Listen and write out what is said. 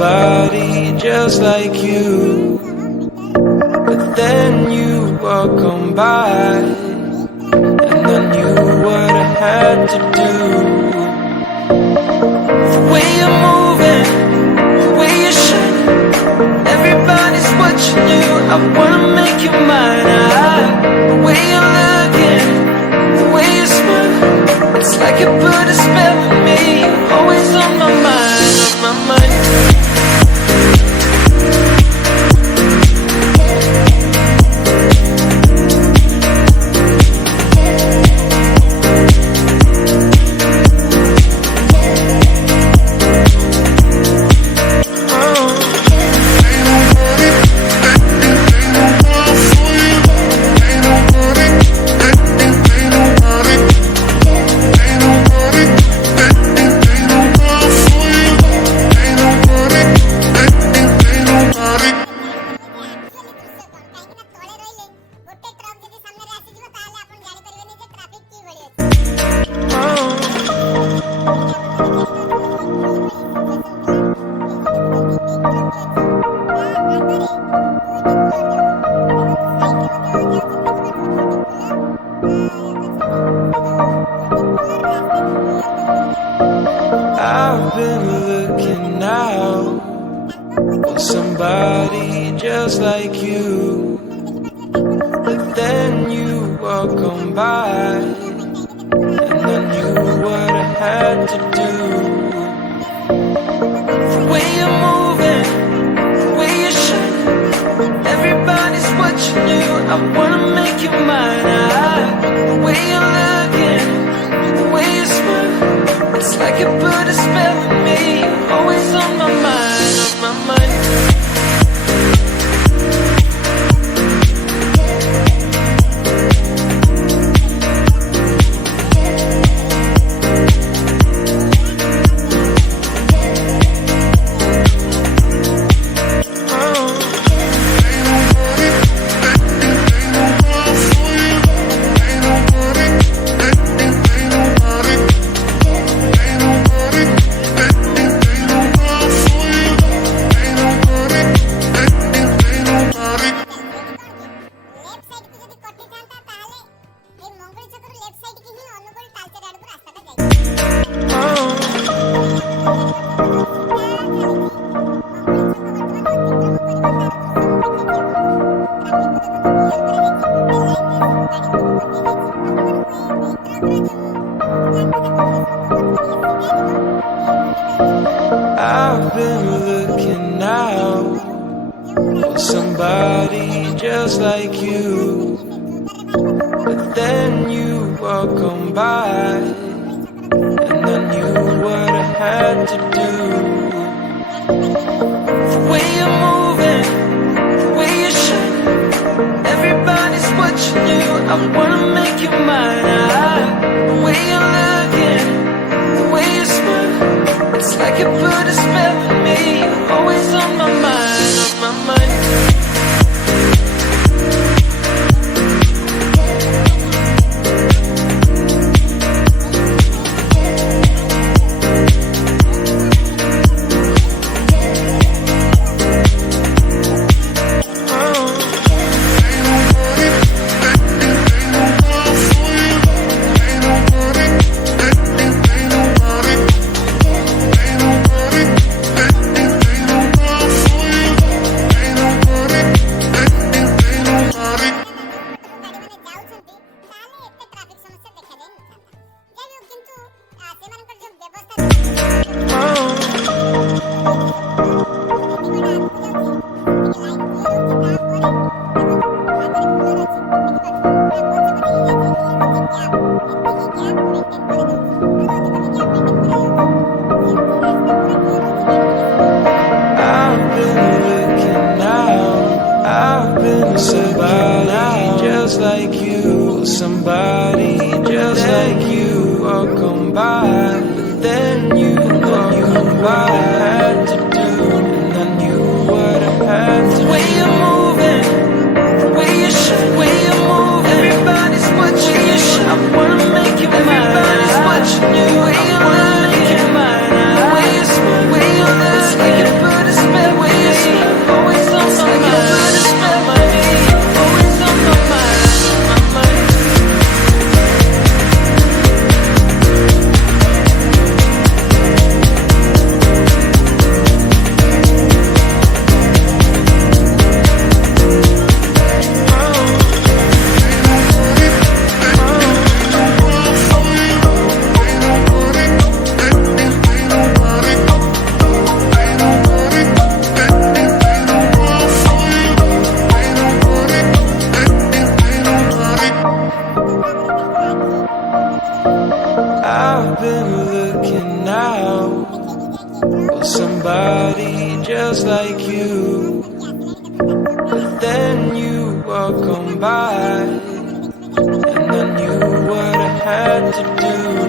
somebody just like you, but then you walk on by, and I knew what I had to do. The way you're moving, the way you're shining, everybody's watching you. I wanna make you mine. The way you're looking, the way you smile, it's like you put a spell on me. You're always on my mind, on my mind. I've been looking out for somebody just like you, but then you walk on by, and I knew what I had to do. The way you're moving, the way you're shining, everybody's watching you. I wanna make you mine. The way you're looking, the way you smile, it's like you put a spell on me. You're always on my mind, on my mind. I've been looking out for somebody just like you, but then you walk on by, and I knew what I had to do. The way you're moving, the way you're shining, everybody's watching you. I wanna make you mine. The way you're looking, the way you smile, it's like you put a spell on me. You're always on my mind, on my mind. Somebody just like you, somebody just like you, walk on by, but then you walk on by. I had to do, and I knew what I had to do. The way you're moving, the way you shine, the way you're moving, everybody's watching you shine. I wanna make you mine. Everybody's watching you. The way you're looking, the way you smile, the way you look, it's like you put a been looking out for somebody just like you. But then you walk on by, and I knew what I had to do.